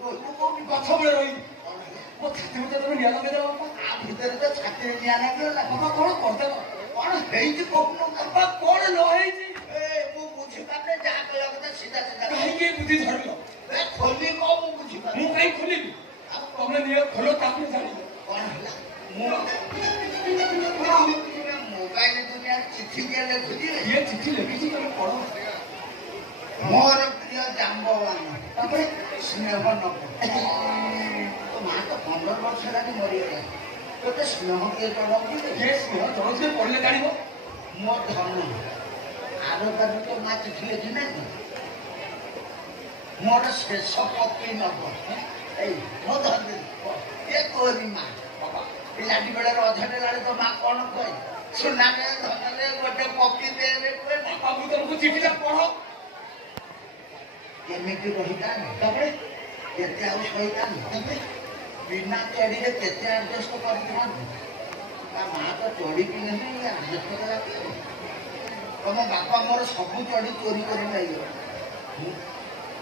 ଗଛ ମୂଳେ ରହି ମୋ ଛାତି ଭିତରେ ତମେ ନିଆଁ ଲଗେଇଦେବ ଆ ଭିତରେ ତ ଛାତିରେ ନିଆଁ ଲାଗିଗଲା। ବାପା କଣ କରିଦେବ? କଣ ହେଇଛି କହୁନୁ? ବାପା କଣ ନ ହେଇଛି? ମୁଁ ବୁଝିପାରୁନି, ଯାହା କହିବା କଥା ସିଧା ସିଧା କାହିଁକି ବୁଦ୍ଧି ଧରିଲ? ଖୋଲି କହ, ମୁଁ ବୁଝିପାରୁନି। ମୁଁ କାହିଁ ଖୋଲିବି? ଆଉ ତମେ ନିଅ ଖୋଲ, ତାପରେ ଜାଣିବ କଣ ହେଲା। ମୋବାଇଲ ଦୁନିଆରେ ଚିଠି କିଏ ଲେଖୁଛି? କିଏ ଚିଠି ଲେଖିଛି ତମେ ପଢ। ମୋର ପ୍ରିୟ ଜାମ୍ବବାନ, ତାପରେ ସ୍ନେହ ନବ। ତୋ ମା ତ 15 ବର୍ଷ ହେଲାଣି ମରିଗଲା। ତୋତେ ସ୍ନେହ କିଏ ଜଣଉଛି? କିଏ ସ୍ନେହ ଜଣଉଛି? ପଢିଲେ ଜାଣିବ। ମୋ ଧନ ଆର ବାଜୁ ତୋ ମା ଚିଠି ଲେଖିନାହାନ୍ତି। ମୋର ଶେଷ କପି ନବ। ଏଇ ମୋ ଧନ ଇଏ ତୋରି ମା। ପିଲାଟି ବେଳରେ ଅଧା ନେଲାବେଳେ ତୋ ମା କଣ କହେ? ସୁନାରେ ଧନରେ ଗୋଟେ କପି ଦେବେ କୁହେ। ବାବୁ ତମକୁ ଚିଠିଟା ପଢ। କେମିତି ରହିଥାନ୍ତି? ତାପରେ କେତେ ଆଉ ସହିଥାନ୍ତି? ତାପରେ ବିନା ଚଡ଼ିରେ କେତେ ଆଡଜଷ୍ଟ କରିଥାନ୍ତି? ତା ମା ତ ଚଡ଼ି ପିନ୍ଧେନି, ଆଡଜଷ୍ଟ କଲା। ତମ ବାପା ମୋର ସବୁ ଚଡ଼ି ଚୋରି କରି ନେଇଗଲେ।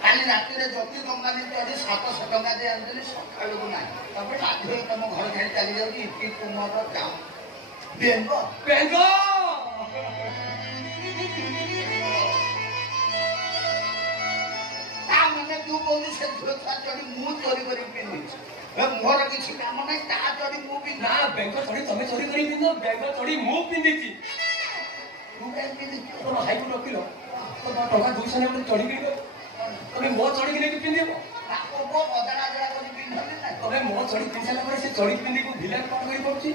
କାଲି ରାତିରେ ଜ୍ୟୋତି କମ୍ପାନୀ ଚଡ଼ି 700 ଟଙ୍କା ଦେଇ ଆଣିଥିଲି, ସକାଳକୁ ନାହିଁ। ତାପରେ ବାଧ୍ୟ ହୋଇ ତମ ଘର ଛାଡ଼ି ଚାଲି ଯାଉଛି। ଇତି ତୁମର ଯାଉ ବେଙ୍ଗ ବେଙ୍ଗ ତୁ କହୁଛୁ ସେ ଝିଅ ତା ଚଢି ମୁଁ ଚୋରି କରି ପିନ୍ଧିଛି। ମୋର କିଛି କାମ ନାହିଁ, ତା ଚଢି ମୁଁ ବି ନା। ବେଙ୍ଗ ଚଢି ତମେ ଚୋରି କରି ପିନ୍ଧ, ବେଙ୍ଗ ଚଢି ମୁଁ ପିନ୍ଧିଛି। ତୁ କାହିଁ ପିନ୍ଧିଛୁ? ତମ ହାଇକୁ ରଖିଲ, ତମ ଟଙ୍କା 200 ନେଇ ଚଢି କିଣିବ। ତମେ ମୋ ଚଢିକି ନେଇକି ପିନ୍ଧିବ। ତମେ ମୋ ଚଢି ପିନ୍ଧି ସାରିଲା ପରେ ସେ ଚଢିକି ପିନ୍ଧିକି ଭିଲାନ କଣ କରି ପଡୁଛି?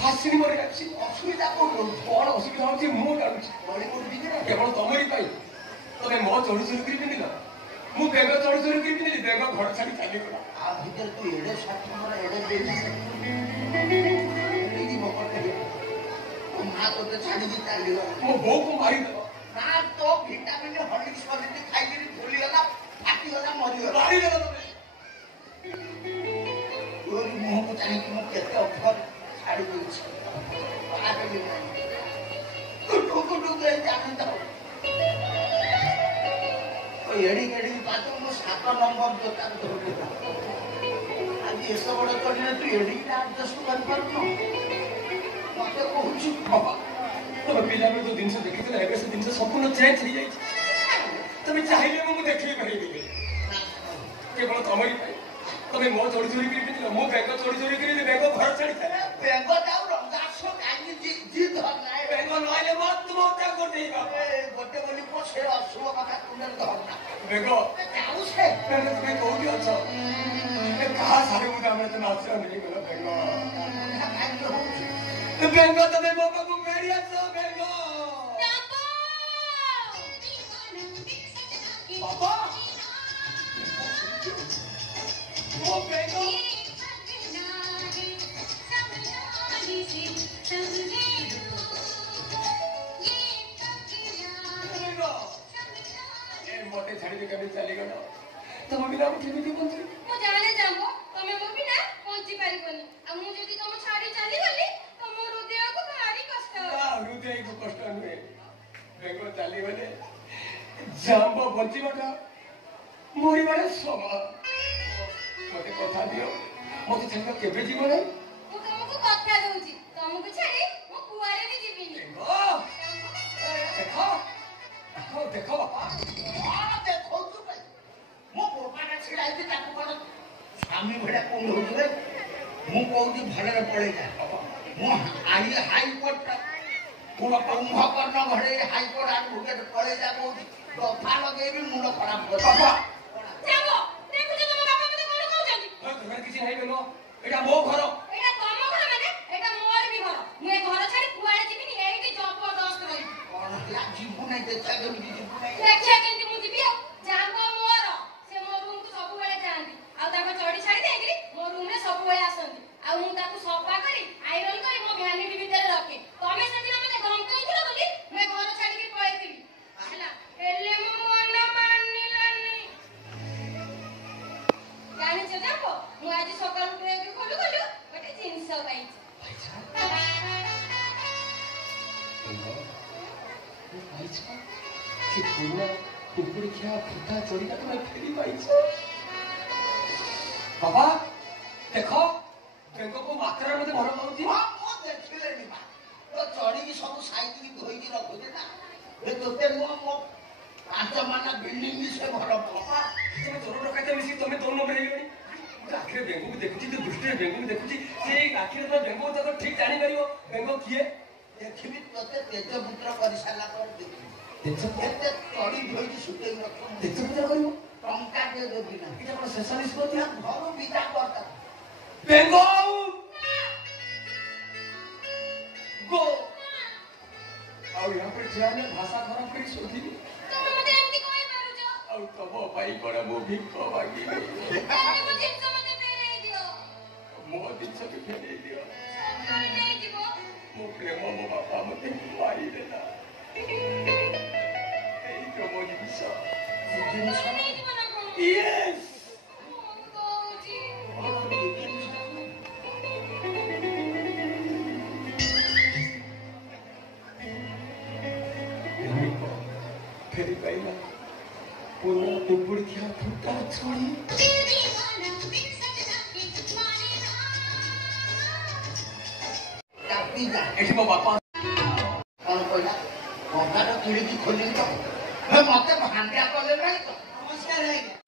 ଫାଶିଣି ମରେ ଯାଉଛି। ଅସୁବିଧା କଣ କଣ ଅସୁବିଧା ହଉଛି ମୁଁ ଜାଣୁଛି। କେବଳ ତମରି ପାଇଁ। ତମେ ମୋ ଚଢି ଚୋରି କରି ପିନ୍ଧିଲ, ମୁଁ ବେଗ ଚଢି ଚୋରି କରି ପିନ୍ଧିଲି। ବେଗ ଘର ଛାଡି ଚାଲିଗଲା। ଆ ଭିତରେ ତୁ ଏଡେ ସ୍ୱାର୍ଥପର, ଏଡେ ମା ତୋତେ ଛାଡିକି ଚାଲିଗଲା। ମୋ ବୋଉକୁ ମାରିଦେବ। ନା, ତୋ ଭିଟାମିନ ହର୍ଲିକ୍ସ ଫର୍ଲିକ୍ସ ଖାଇକିରି ଭୁଲିଗଲା, ଫାଟିଗଲା, ମରିଗଲା। ମାରିଦେବ ତମେ। ତୋରି ମୁହଁକୁ ଚାହିଁକି ମୁଁ କେତେ ଅଫର ଛାଡି ଦେଇଛି। ଏଡ଼ିକି ଏଡ଼ିକି ପାଠ ମୁଁ 7 ନମ୍ବର ଦୋକାନ ଧରିଲି। ଆଜି ଏତେ ବଡ଼ ଚଳିଲେ ତୁ ଏଡ଼ିକି ଆଡଜଷ୍ଟ କରିପାରୁନୁ? ମତେ କହୁଛୁ ବାବା, ତମେ ପିଲାବେଳେ ଯୋଉ ଜିନିଷ ଦେଖିଥିଲେ, ଏବେ ସେ ଜିନିଷ ସମ୍ପୂର୍ଣ୍ଣ ଚେଞ୍ଜ ହେଇଯାଇଛି। ତମେ ଚାହିଁଲେ ମୁଁ ଦେଖେଇ ପାରିବି। କେବଳ ତମରି ପାଇଁ। ତମେ ମୋ ଚୋରି ଚୋରି କରି ପିନ୍ଧିଲ, ମୁଁ ବେଗ ଚୋରି ଚୋରି କରି ବେଗ ଘର ଛାଡ଼ିଥାଏ। ବେଗ ଯାଉ ରଙ୍ଗାସ କାହିଁକି ଜିଦ୍ ଧରନା। ବେଗ ନହେଲେ ମତ ଗୋଟେ ଗୋଟେ ବୋଲି ସେ ଅଶୁଭ କଥା ତୁଣ୍ଡରେ ଧରନା। ବେଗ ଯାଉ ସେ ତମେ କୋଉଠି ଅଛ? କାହା ସାରେ ମୁଁ ଆମେ ତମେ ଆଶ୍ରୟ ନେଇଗଲ। ବେଗ କାହିଁକି ହଉଛି? ବେଙ୍ଗ ତମେ ମୋ ପାଖକୁ ଫେରି ଆସ। ବେଙ୍ଗ ବାବା, ମୋ ବେଙ୍ଗ मोटे छाड़ी के कभी चलीगल। तुम बिना केमिति बंची? मु जाने जामो तमे मो बिना बंची पारिबनी। आ मु जदी तुम छाड़ी चली गली तो मो हृदय को भारी कष्ट हो। ना, हृदय को कष्ट हुए। बेगो चली गले जाम्बो बंची बटा मोरी वाले समा। मते कथा दियो, मते छाड़ी केबे जीवन है? मु तुमको कथा दउची, तुमको छाड़ी मु कुआरे भी जीविनी। देखो देखो देखो बापा, देखो तू भाई मो पोपाटा छिड़ाई ताको कोन स्वामी भड़ा कोन होइले। मु कोउदी भड़े पळे जा। मु हाई कोर्ट पूरा कुंभकर्ण घरे हाई कोर्ट एडवोकेट पळे जा कोउदी दफा लगेबी मुंड खराब कर। बाबा जाबो देखु जे तुम बाबा मते कोन कहउछंती? तुम्हारे किसी नहीं बेलो, एटा मो घर। एटा तम घर माने एटा मोर भी घर। मु ए घर छाड़ी कुआरे जीविनी, एठी जबरदस्त रही। कोन या जीवु नै देखा गेलु जीवु नै। देखिया केंती मु जीबी जांबो मोर से मो रूम को सब बेले जांदी आ ताको चढ़ी छाड़ी देकरी मो रूम रे सब बेले आसंती आ मु ताको सफा करी आयरन करी मो भ्यानिटी भीतर रखे। तमे सेदिन मते धमकइथिलो बोली मैं घर छाड़ी के पळेतिली हला एले मो मन मानिलानी। जानि छ देखो मु आज सकाळ उठे के खोलु खोलु गोटे जिंस पाइछि। कि पुरुଣା कुकुड़ी खिया फुटा चोरी का तुम्हें फेरी पाइछ। बाबा देखो बेंग को मात्रा मते भर पाउची हां मो देखिलेनी बा तो चढ़ी की सब साइकिल धोई की रखुते ना ए तोते मो पांच माना बिल्डिंग भी से भर बाबा तुम चोर डकाते मिसी तुम दो नंबर हे गनी आखिर बेंग को देखुची तो दृष्टि बेंग को देखुची से आखिर तो बेंग तो ठीक जानि करिवो बेंग किए देखिबी तोते तेजपुत्र कर साला पर देखि तेजपुत्र चढ़ी धोई की सुतेई रखो तेजपुत्र करिवो टंका दे देबी ना এটা কোন শেষ নিষ্পত্তি घर बिदा करता बेंग गो ଆଉ यहाँ पर जाने भाषा खराब करी सोधी ତମେ ମତେ ଏମିତି କହି ପାରୁଛ ଆଉ ତମ ପାଇଁ କଣ ମୁଁ ଭିକ ମାଗି ତମେ ମୋ ଜିନିଷ ମତେ ଫେରେଇ ଦିଅ ମୋ ଜିନିଷ ବି ଫେରେଇ ଦିଅ ସକାଳେ ନେଇଯିବ ମୋ ପ୍ରେମ ମୋ ବାପା ମତେ ମାରିଦେଲା ଏଇ ତ ମୋ ଜିନିଷ ତମେ ନେଇଯିବ ନା କଣ ୟେସ୍ ମୁଁ କହୁଛି फेरी पाइला पूरा पिंपुड़ी थिया फुटा छोड़ी कापी जा एठी मो बापा कौन कहला बाबा तो खिड़की खोली तो मते भांडिया कले नहीं तो नमस्कार है